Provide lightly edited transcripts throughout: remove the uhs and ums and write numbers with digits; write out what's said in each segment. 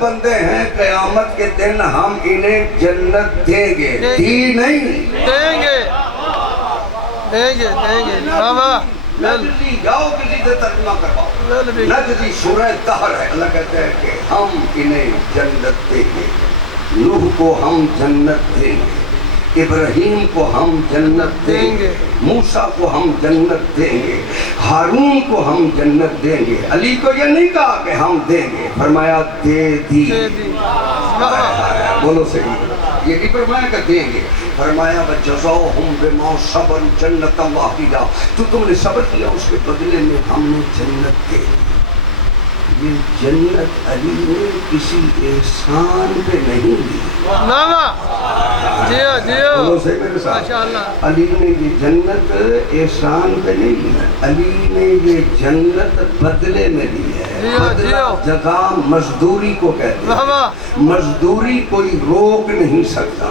بندے ہیں قیامت کے دن ہم انہیں جنت دیں گے، دی نہیں دیں گے بابا نجزی، جاؤ کسی سے ترجمہ کرواؤ، نجزی سورہ دہر ہے، اللہ کہتا ہے کہ ہم انہیں جنت دیں گے، نوح کو ہم جنت دیں گے، ابراہیم کو ہم جنت دیں گے، موسیٰ کو ہم جنت دیں گے، ہارون کو ہم جنت دیں گے۔ علی کو یہ نہیں کہا کہ ہم دیں گے، فرمایا دے دی۔ بولو صحیح، یہ نہیں فرمایا کہ دیں گے، فرمایا وَجَزَاهُمْ بِمَا صَبَرُوا جَنَّةً وَاحِدَةً، تو تم نے صبر کیا اس کے بدلے میں ہم نے جنت دے دی۔ یہ جنت علی نے کسی احسان پہ نہیں دی، علی نے یہ جنت احسان پہ نہیں لی، علی نے یہ جنت بدلے میں دی ہے۔ بدلہ جزا مزدوری کو کہتے ہیں، مزدوری کوئی روک نہیں سکتا۔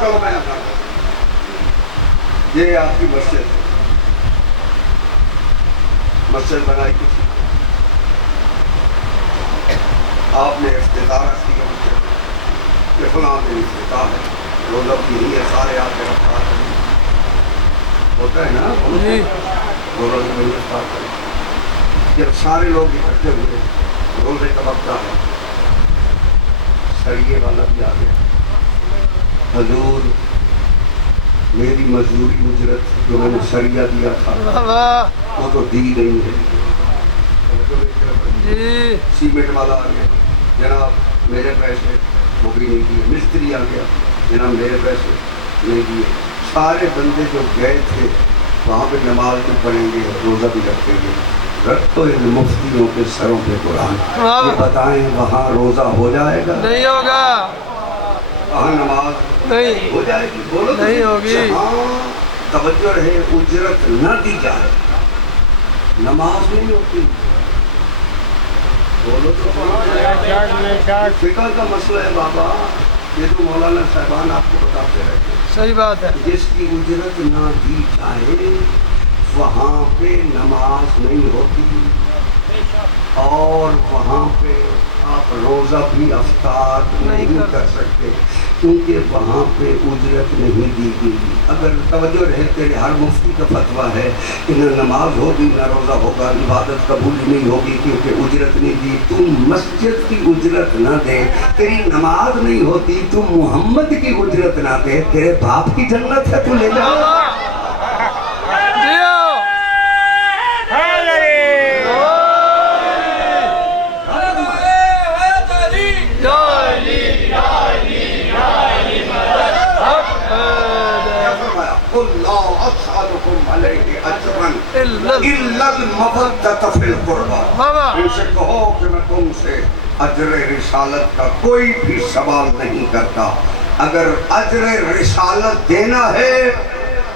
چلو میں یہ آپ کی مسجد بنائی کسی، آپ نے افتتاح کیا کہ فلاں دن افتتاح ہے، روزہ بھی نہیں ہے، سارے آپ کے رفتار کریں، ہوتا ہے نا روزہ بھی نہیں رفتار کریں۔ جب سارے لوگ اکٹھے ہوئے، روزے کا وقت آ گیا، سریے والا بھی آ گیا، حضور میری مزدوری اجرت جو میں نے سریہ دیا تھا وہ تو دی نہیں ہے۔ سیمنٹ والا آ گیا، جناب میرے پیسے وہ بھی نہیں دیے، مستری آ گیا، جناب میرے پیسے نہیں دیے۔ سارے بندے جو گئے تھے وہاں پہ نماز بھی پڑھیں گے، روزہ بھی رکھیں گے، رکھ تو ان مفتیوں کے سروں پہ قرآن، یہ بتائیں وہاں روزہ ہو جائے گا؟ نہیں ہوگا۔ وہاں نماز نہیں ہو جائے گی؟ بولو نہیں ہوگی۔ ہاں توجہ رہے، اجرت نہ دی جائے، نماز نہیں ہوتی۔ بولو تو فقہ کا مسئلہ ہے بابا، یہ تو مولانا صاحبان آپ کو بتاتے رہتے ہیں۔ صحیح بات ہے، جس کی اجرت نہ دی جائے وہاں پہ نماز نہیں ہوتی، اور وہاں پہ آپ روزہ بھی افطار نہیں کر سکتے، کیونکہ وہاں پہ اجرت نہیں دی گئی۔ اگر توجہ رہے، تیرے ہر مفتی کا فتویٰ ہے کہ نہ نماز ہوگی نہ روزہ ہوگا، عبادت قبول نہیں ہوگی کیونکہ اجرت نہیں دی۔ تم مسجد کی اجرت نہ دے، تیری نماز نہیں ہوتی، تم محمد کی اجرت نہ دے، تیرے باپ کی جنت ہے، تو لے جا۔ ان سے کہو کہ میں تم سے اجر رسالت کا کوئی بھی سوال نہیں کرتا، اگر اجر رسالت دینا ہے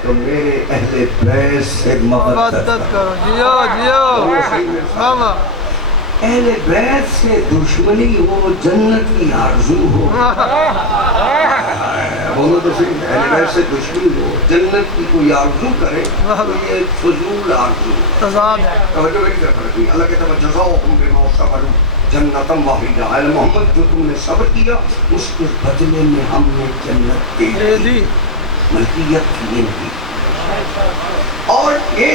تو میرے اہل بیت سے مودت کرو۔ اہل بیت سے دشمنی ہو، جنت کی آرزو ہو، بولو تو صحیح، اہل بیت سے دشمنی ہو، جنت کی کوئی آرزو کرے تو یہ فضول آرزو ہے۔ توجہ میری طرف رکھنی، اللہ کہتا ہے وَجَزَاهُمْ بِمَا صَبَرُوا جَنَّةً وَاحِدَةً، اے محمد جو تم نے صبر کیا اس کے بدلے میں ہم نے جنت دے دی، ملکیت کی ان کی۔ اور یہ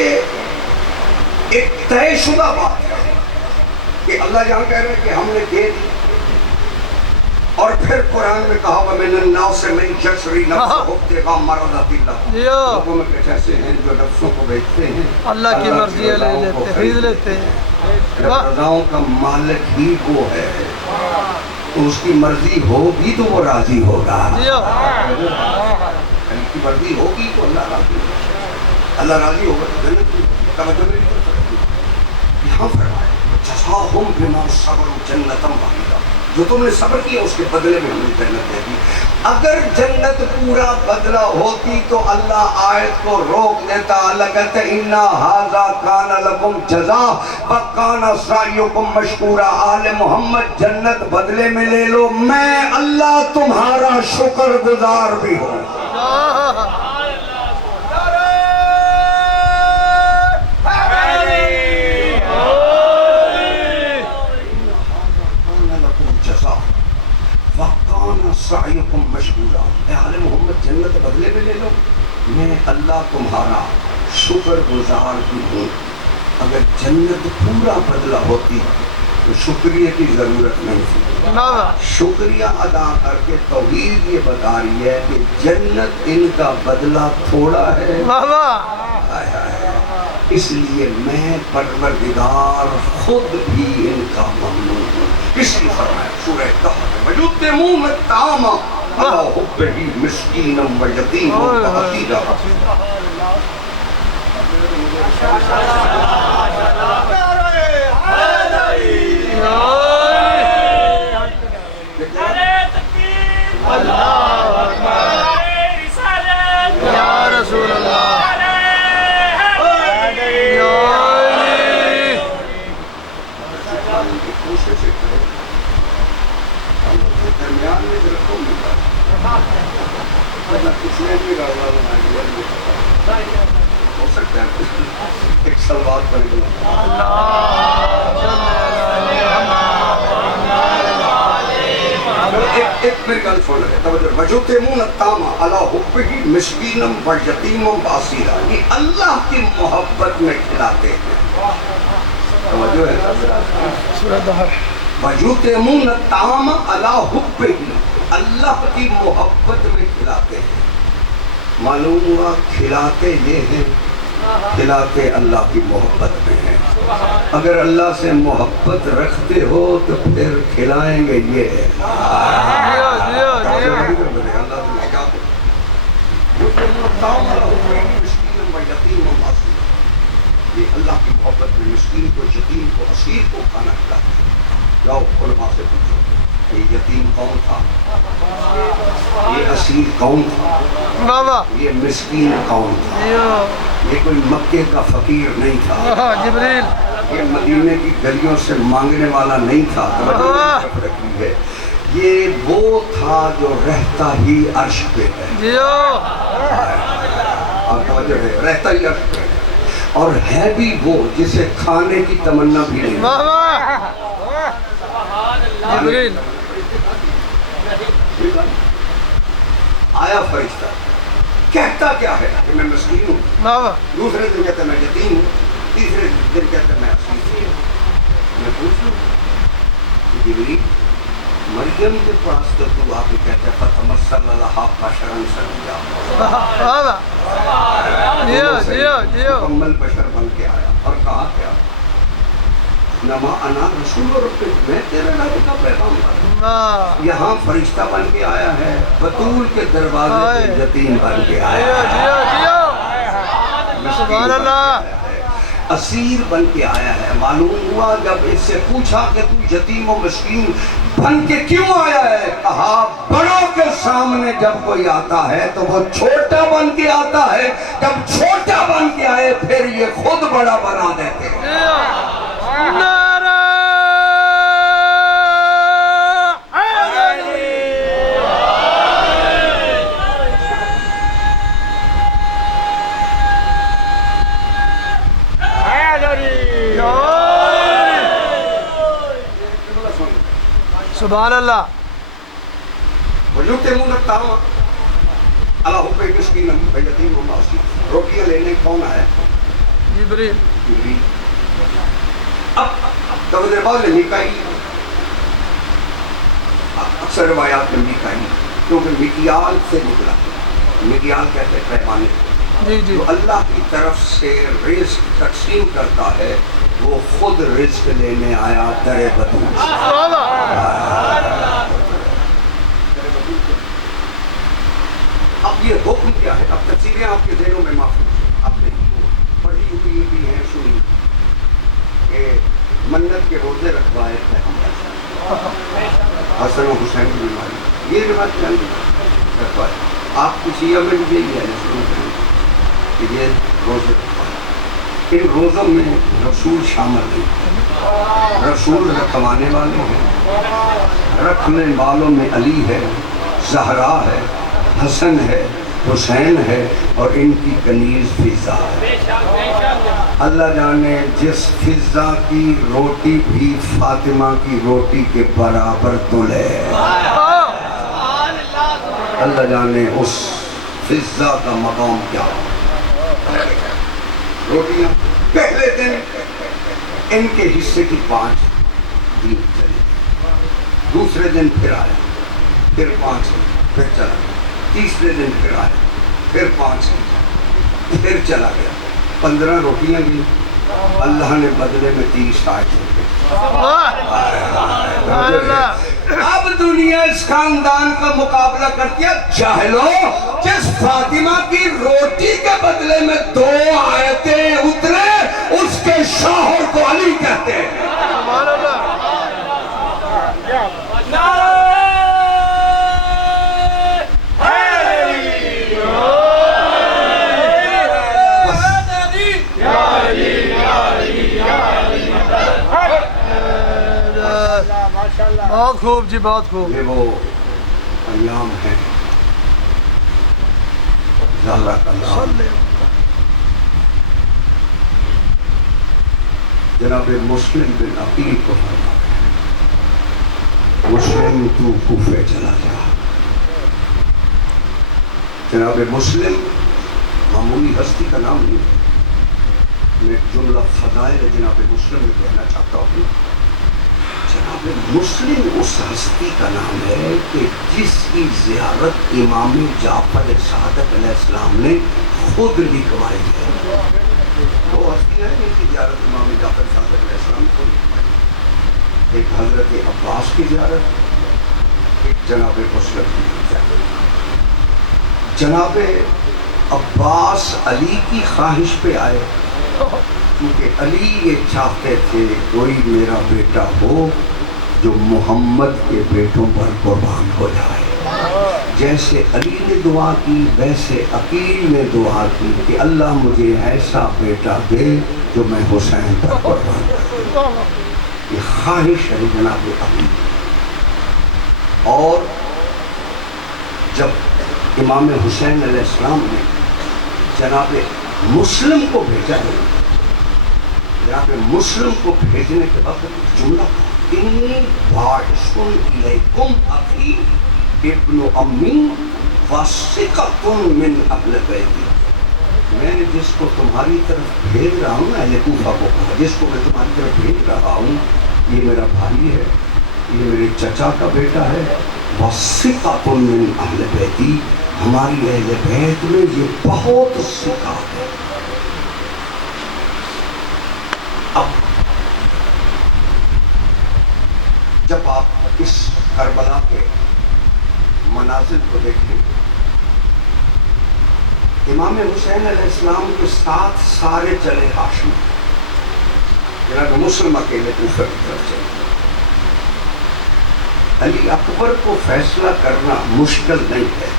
ایک طے شدہ بات ہے کہ اللہ جہاں کہہ رہے ہیں کہ ہم نے دے دی، اور پھر قرآن میں کہا وَمِنَ النَّاسِ مَن يَشْرِي نَفْسَهُ ابْتِغَاءَ مَرْضَاتِ اللَّهِ، لوگوں میں کچھ ایسے ہیں جو نفسوں کو بیچتے ہیں، اللہ کی مرضی لے لیتے ہیں، خرید لیتے ہیں۔ رضاؤں کا مالک ہی وہ ہے، تو اس کی مرضی ہوگی تو وہ راضی ہوگا، اس کی مرضی ہوگی تو اللہ راضی ہوگا، اللہ راضی ہوگا تو جنت کی توجہ نہیں کر سکتی۔ یہاں فرمایا جزاہم بما صبروا جنۃ وحیدہ، جو تم نے صبر کیا اس کے بدلے میں ہم نے جنت دے دی۔ اگر جنت پورا بدلہ ہوتی تو اللہ آیت کو روک دیتا، اللہ کہتا ہے اِنَّا هَذَا كَانَ لَكُمْ جَزَاءً وَكَانَ سَعْيُكُمْ مَشْكُورًا، آل محمد جنت بدلے میں لے لو، میں اللہ تمہارا شکر گزار بھی ہوں۔ سعیکم مشکورا، اے آل محمد جنت بدلے میں لے لو، میں اللہ تمہارا شکر گزار بھی ہوں۔ اگر جنت پورا بدلہ ہوتی تو شکریہ کی ضرورت نہیں تھی۔ شکریہ ادا کر کے توحید یہ بتا رہی ہے کہ جنت ان کا بدلہ تھوڑا ہے، اس لیے میں پروردگار خود بھی ان کا ممنون ہوں۔ اس لیے فرمایا سورہ کہف میں وَيُطْعِمُونَ الطَّعَامَ عَلَىٰ حُبِّهِ مِسْكِینًا وَیَتِیمًا وَأَسِیرًا۔ ہو سکتا ہے ایک سلوات بنے گا ایک میری گل سن لگے توجہ وَيُطْعِمُونَ الطَّعَامَ عَلَىٰ حُبِّهِ مِسْکِینًا وَیَتِیمًا وَأَسِیرًا، یہ اللہ کی محبت میں کھلاتے ہیں۔ توجہ ہے وَيُطْعِمُونَ الطَّعَامَ عَلَىٰ حُبِّهِ، اللہ کی محبت میں کھلاتے ہیں۔ معلوم ہوا کھلاتے یہ ہیں، کھلاتے اللہ کی محبت میں ہیں۔ اگر اللہ سے محبت رکھتے ہو تو پھر کھلائیں گے یہ ہے۔ یہ اللہ کی محبت میں مسکین کو، یتیم کو، اسیر کو کھانا کھلاتے ہیں۔ جاؤ علماء سے پوچھو یہ یتیم کون تھا، یہ اسیر کون تھا، یہ مسکین کون تھا، یہ کوئی مکے کا فقیر نہیں تھا، یہ مدینے کی گلیوں سے مانگنے والا نہیں تھا، یہ وہ تھا جو رہتا ہی عرش پہ ہے، رہتا ہی عرش پہ ہے، اور ہے بھی وہ جسے کھانے کی تمنا بھی نہیں۔ آیا فرشتہ کہتا کیا ہے کہ میں مسکین ہوں، دوسرے دن کہتا میں یتیم ہوں، تیسرے دن کہتا میں اسیر ہوں۔ میں پوچھوں کہ جبریل مریم کے پاس تو تو آ کے کہتا ہے فَتَمَثَّلَ لَهَا بَشَرًا سَوِيًّا، مکمل بشر بن کے آیا اور کہا کیا نما انا رسول رب، میں تیرے رب کا پیغام، یہاں فرشتہ بن کے آیا ہے، بطول کے دروازے پہ یتیم بن کے آیا ہے، سبحان اللہ، اسیر بن کے آیا ہے۔ معلوم ہوا جب اس سے پوچھا کہ تو یتیم و مسکین بن کے کیوں آیا ہے، کہا بڑوں کے سامنے جب کوئی آتا ہے تو وہ چھوٹا بن کے آتا ہے، جب چھوٹا بن کے آئے پھر یہ خود بڑا بنا دیتے ہیں۔ سبحان اللہ۔ وَيُطْعِمُونَ الطَّعَامَ عَلَىٰ حُبِّهِ مِسْکِینًا وَیَتِیمًا وَأَسِیرًا، روٹیاں لینے کون آیا؟ جبریل۔ اب توجہ بعض نے میکائیل، اکثر روایات میں میکائیل، کیونکہ میکیال سے نکلا، میکیال کہتے ہیں پیمانے، جو اللہ کی طرف سے رزق تقسیم کرتا ہے وہ خود رزق لینے آیا در بدو۔ اب یہ حکم کیا ہے؟ اب تفسیریں آپ کے ذہنوں میں محفوظ، آپ نے پڑھی ہوئی بھی ہیں، سنی کہ منت کے روزے رکھوائے حسن و حسین کی بیماری، یہ روایت رکھوائے، آپ کی شیعہ میں بھی یہی ہے کہ یہ روزے رکھوائے۔ ان روزوں میں رسول شامل نہیں، رسول رکھوانے والے ہیں، رکھنے والوں میں علی ہے، زہرا ہے، حسن ہے، حسین ہے، اور ان کی کنیز فضا ہے۔ اللہ جانے جس فضا کی روٹی بھی فاطمہ کی روٹی کے برابر تلے، اللہ جانے اس فضا کا مقام کیا. روٹیاں پہلے دن ان کے حصے کی 5 دن چلی، دوسرے دن پھر آیا، پھر 5 پھر چلا گیا، تیسرے دن پھر آیا، پھر 5 پھر چلا گیا، 15 روٹیاں گئی. اللہ نے بدلے میں 30 آیتیں دی. اب دنیا اس خاندان کا مقابلہ کرتی ہے. جاہلو، جس فاطمہ کی روٹی کے بدلے میں 2 آیتیں اترے اس کے شوہر کو علی کہتے ہیں. بہت خوب جی، بہت خوب. یہ وہ ایام ہے زہرا کا نام جناب مسلم بن عقیل کو فرمایا، مسلم تو کوفے چلا جا. جناب مسلم معمولی ہستی کا نام نہیں. میں ایک جملہ فضائل جناب مسلم میں کہنا چاہتا ہوں. جناب مسلم اس ہستی کا نام ہے کہ جس کی زیارت امام جعفر صادق علیہ السلام نے خود لکھوائی ہے. 2 ہستیاں ہیں جن کی زیارت امام جعفر صادق علیہ السلام کو لکھوائی. ایک حضرت عباس کی زیارت، ایک جناب مسلم کی زیارت. جناب عباس علی کی خواہش پہ آئے کیونکہ علی یہ چاہتے تھے کوئی میرا بیٹا ہو جو محمد کے بیٹوں پر قربان ہو جائے. جیسے علی نے دعا کی ویسے عقیل نے دعا کی کہ اللہ مجھے ایسا بیٹا دے جو میں حسین پر قربان کروں. یہ خواہش ہے جناب عقیل. اور جب امام حسین علیہ السلام نے جناب مسلم کو بھیجا ہے، جناب مسلم کو بھیجنے کے وقت جملہ انی باعث الیکم اخی ابن امی وثقۃ من اہل بیتی. میں نے جس کو تمہاری طرف بھیج رہا ہوں، اہل کوفہ کو کہا، جس کو میں تمہاری طرف بھیج رہا ہوں یہ میرا بھائی ہے، یہ میرے چچا کا بیٹا ہے. وثقۃ من اہل بیتی، ہماری اہل بیت میں یہ بہت ثقہ ہے. اب جب آپ اس کربلا کے مناظر کو دیکھیں، امام حسین علیہ السلام کے ساتھ سارے چلے ہاشم، جناب مسلم اکیلے کوفہ کی طرف چلے. علی اکبر کو فیصلہ کرنا مشکل نہیں ہے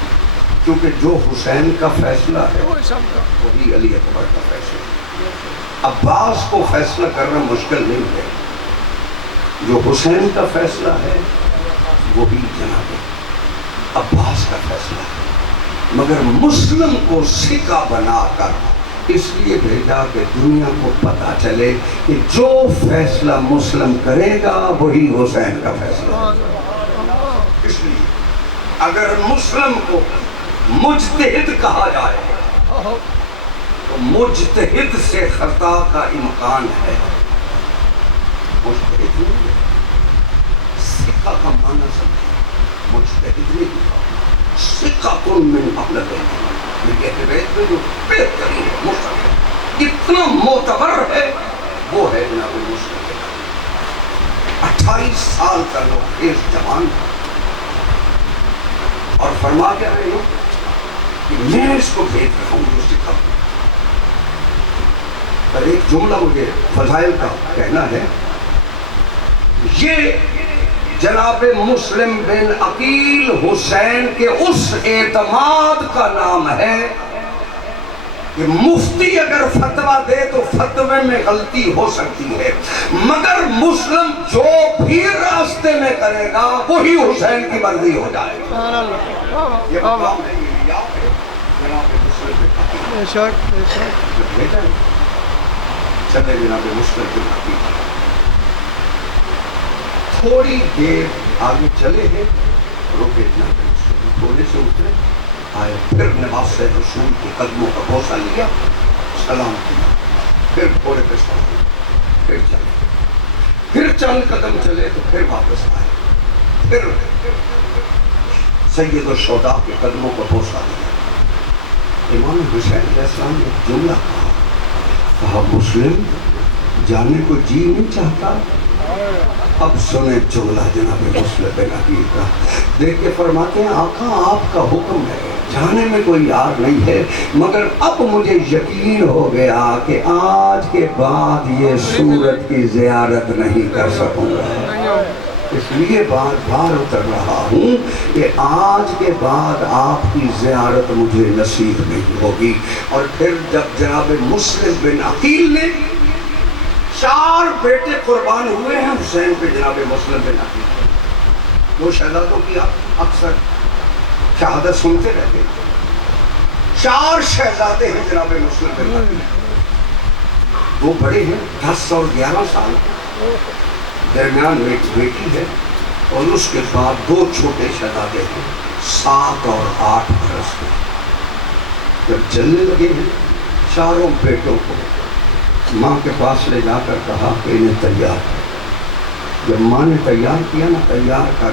کیونکہ جو حسین کا فیصلہ ہے وہی علی اکبر کا فیصلہ ہے. عباس کو فیصلہ کرنا مشکل نہیں ہے، جو حسین کا فیصلہ ہے وہی جناب عباس کا فیصلہ ہے. مگر مسلم کو سکہ بنا کر اس لیے بھیجا کہ دنیا کو پتا چلے کہ جو فیصلہ مسلم کرے گا وہی حسین کا فیصلہ ہے. اس لیے اگر مسلم کو مجتہد کہا جائے تو مجتہد سے خطا کا امکان ہے. مجتہد نہیں ہے، سکہ کا معنی سمجھے. مجتہد نہیں ہے، ثقۃ من اہل بیت. یہ اہل بیت میں جو بہترین ہے، مسلم اتنا معتبر ہے، وہ ہے جناب مسلم. 28 سال کا لوگ ایک جوان اور فرما کیا رہے ہو کہ میں اس کو بھیج رہا ہوں جو سکھا. پر ایک جملہ مجھے فضائل کا کہنا ہے. یہ جناب مسلم بن عقیل حسین کے اس اعتماد کا نام ہے کہ مفتی اگر فتویٰ دے تو فتوے میں غلطی ہو سکتی ہے، مگر مسلم جو بھی راستے میں کرے گا وہی حسین کی مرضی ہو جائے گا. یہ مقام ہے، یہ یاد ہے جناب مسلم بن عقیل. چلے جناب مسلم بن عقیل تھوڑی دیر آگے چلے ہیں، رکے جناب مسلم. گھوڑے سے اترے آئے، پھر نواز رسول کے قدموں کا بوسہ لیا، سلام کیا، پھر گھوڑے پہ سوار، پھر چلے، پھر چند قدم چلے تو پھر واپس آئے، پھر سید الشہداء کے قدموں کا بوسہ لیا۔ امام حسین علیہ السلام نے ایک جملہ کہا، مسلم جانے کو جی نہیں چاہتا؟ اب سنیں جملہ جناب مسلم بن عقیل کا، دیکھ کے فرماتے ہیں آقا آپ کا حکم ہے، جانے میں کوئی یار نہیں ہے، مگر اب مجھے یقین ہو گیا کہ آج کے بعد یہ صورت کی زیارت نہیں کر سکوں گا، اس لیے بار بار اتر رہا ہوں کہ آج کے بعد آپ کی زیارت مجھے نصیب نہیں ہوگی۔ اور پھر جب جناب مسلم بن عقیل نے 4 بیٹے قربان ہوئے ہیں حسین پہ، جناب مسلم بن عقیل، وہ شہزادوں کی آپ اکثر شہادت سنتے رہتے ہیں، 4 شہزادے ہیں جناب مسلم بن عقیل، 2 بڑے ہیں 10 اور 11 سال، درمیان میں ایک بیٹی ہے، اور اس کے بعد 2 چھوٹے شہزادے ہیں 7 اور 8 برس کے۔ جب چلنے لگے ہیں 4 بیٹوں کو ماں کے پاس لے جا کر کہا کہ انہیں تیار کر۔ جب ماں نے تیار کیا نا، تیار کر